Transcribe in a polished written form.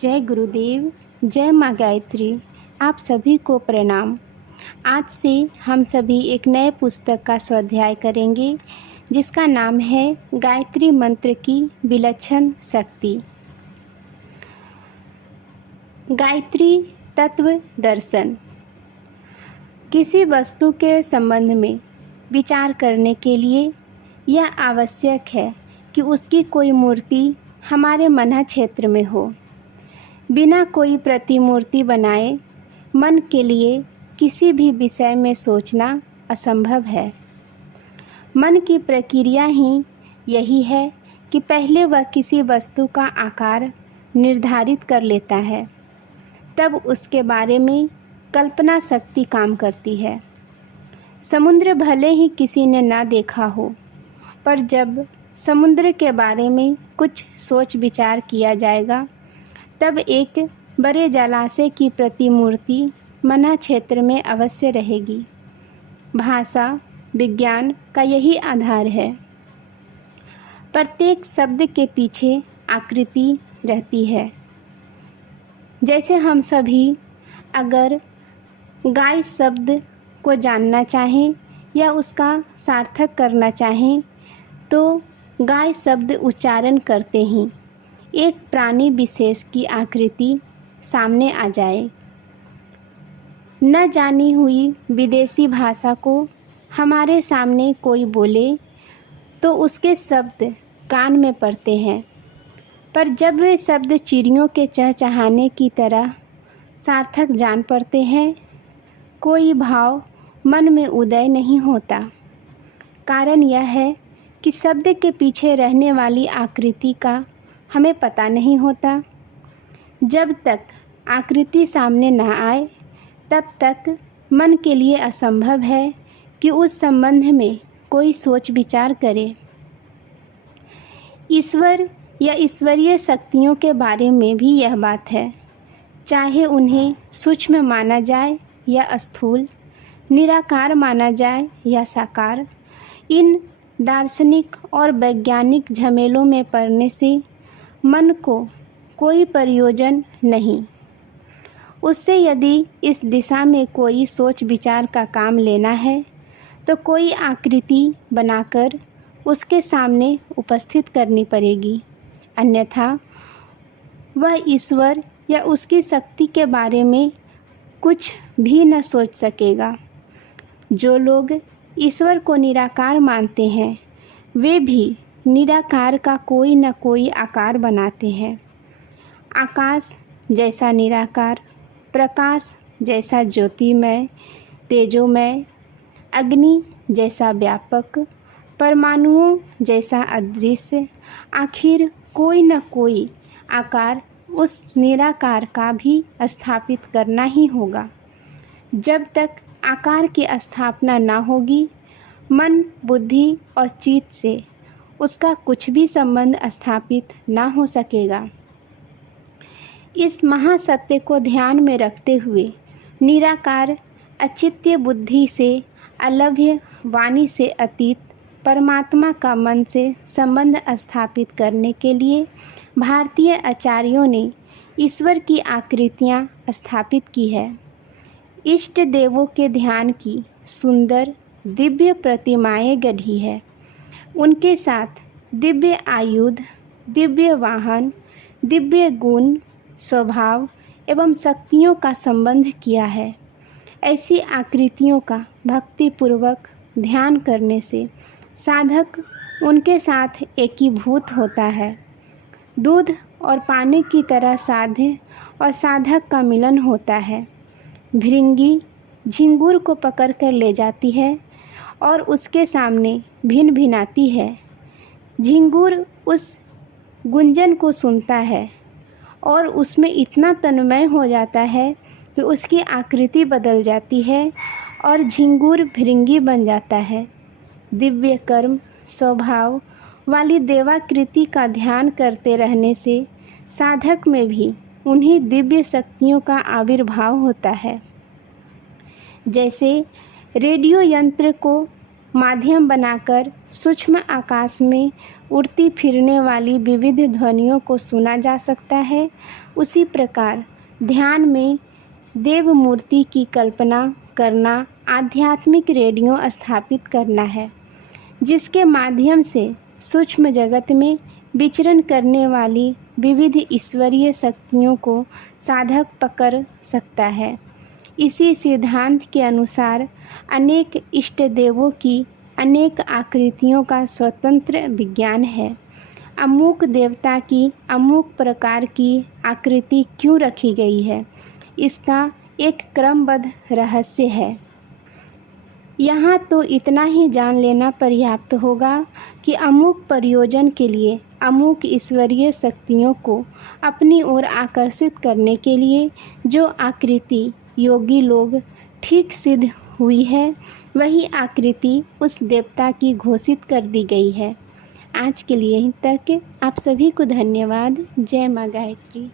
जय गुरुदेव, जय माँ गायत्री। आप सभी को प्रणाम। आज से हम सभी एक नए पुस्तक का स्वाध्याय करेंगे जिसका नाम है गायत्री मंत्र की विलक्षण शक्ति। गायत्री तत्व दर्शन। किसी वस्तु के संबंध में विचार करने के लिए यह आवश्यक है कि उसकी कोई मूर्ति हमारे मन क्षेत्र में हो। बिना कोई प्रतिमूर्ति बनाए मन के लिए किसी भी विषय में सोचना असंभव है। मन की प्रक्रिया ही यही है कि पहले वह किसी वस्तु का आकार निर्धारित कर लेता है, तब उसके बारे में कल्पना शक्ति काम करती है। समुद्र भले ही किसी ने ना देखा हो, पर जब समुद्र के बारे में कुछ सोच विचार किया जाएगा तब एक बड़े जलाशय की प्रतिमूर्ति मन क्षेत्र में अवश्य रहेगी। भाषा विज्ञान का यही आधार है। प्रत्येक शब्द के पीछे आकृति रहती है। जैसे हम सभी अगर गाय शब्द को जानना चाहें या उसका सार्थक करना चाहें तो गाय शब्द उच्चारण करते ही एक प्राणी विशेष की आकृति सामने आ जाए। न जानी हुई विदेशी भाषा को हमारे सामने कोई बोले तो उसके शब्द कान में पड़ते हैं, पर जब वे शब्द चिड़ियों के चहचहाने की तरह सार्थक जान पड़ते हैं, कोई भाव मन में उदय नहीं होता। कारण यह है कि शब्द के पीछे रहने वाली आकृति का हमें पता नहीं होता। जब तक आकृति सामने न आए तब तक मन के लिए असंभव है कि उस संबंध में कोई सोच विचार करे। ईश्वर या ईश्वरीय शक्तियों के बारे में भी यह बात है। चाहे उन्हें सूक्ष्म माना जाए या स्थूल, निराकार माना जाए या साकार, इन दार्शनिक और वैज्ञानिक झमेलों में पड़ने से मन को कोई प्रयोजन नहीं। उससे यदि इस दिशा में कोई सोच विचार का काम लेना है तो कोई आकृति बनाकर उसके सामने उपस्थित करनी पड़ेगी, अन्यथा वह ईश्वर या उसकी शक्ति के बारे में कुछ भी न सोच सकेगा। जो लोग ईश्वर को निराकार मानते हैं वे भी निराकार का कोई न कोई आकार बनाते हैं। आकाश जैसा निराकार, प्रकाश जैसा ज्योतिमय तेजोमय, अग्नि जैसा व्यापक, परमाणुओं जैसा अदृश्य, आखिर कोई न कोई आकार उस निराकार का भी स्थापित करना ही होगा। जब तक आकार की स्थापना ना होगी, मन बुद्धि और चित्त से उसका कुछ भी संबंध स्थापित ना हो सकेगा। इस महासत्य को ध्यान में रखते हुए निराकार अचित्य बुद्धि से अलभ्य वाणी से अतीत परमात्मा का मन से संबंध स्थापित करने के लिए भारतीय आचार्यों ने ईश्वर की आकृतियाँ स्थापित की है। इष्ट देवों के ध्यान की सुंदर दिव्य प्रतिमाएं गढ़ी है। उनके साथ दिव्य आयुध, दिव्य वाहन, दिव्य गुण, स्वभाव एवं शक्तियों का संबंध किया है। ऐसी आकृतियों का भक्तिपूर्वक ध्यान करने से साधक उनके साथ एकीभूत होता है। दूध और पानी की तरह साध्य और साधक का मिलन होता है। भृंगी झिंगुर को पकड़कर ले जाती है और उसके सामने भिन भिनाती है। झिंगुर उस गुंजन को सुनता है और उसमें इतना तन्मय हो जाता है कि उसकी आकृति बदल जाती है और झिंगुर भृंगी बन जाता है। दिव्य कर्म स्वभाव वाली देवाकृति का ध्यान करते रहने से साधक में भी उन्हीं दिव्य शक्तियों का आविर्भाव होता है। जैसे रेडियो यंत्र को माध्यम बनाकर सूक्ष्म आकाश में उड़ती फिरने वाली विविध ध्वनियों को सुना जा सकता है, उसी प्रकार ध्यान में देव मूर्ति की कल्पना करना आध्यात्मिक रेडियो स्थापित करना है, जिसके माध्यम से सूक्ष्म जगत में विचरण करने वाली विविध ईश्वरीय शक्तियों को साधक पकड़ सकता है। इसी सिद्धांत के अनुसार अनेक इष्ट देवों की अनेक आकृतियों का स्वतंत्र विज्ञान है। अमुक देवता की अमुक प्रकार की आकृति क्यों रखी गई है, इसका एक क्रमबद्ध रहस्य है। यहाँ तो इतना ही जान लेना पर्याप्त होगा कि अमुक प्रयोजन के लिए अमुक ईश्वरीय शक्तियों को अपनी ओर आकर्षित करने के लिए जो आकृति योगी लोग ठीक सिद्ध हुई है, वही आकृति उस देवता की घोषित कर दी गई है। आज के लिए यहीं तक। आप सभी को धन्यवाद। जय माँ गायत्री।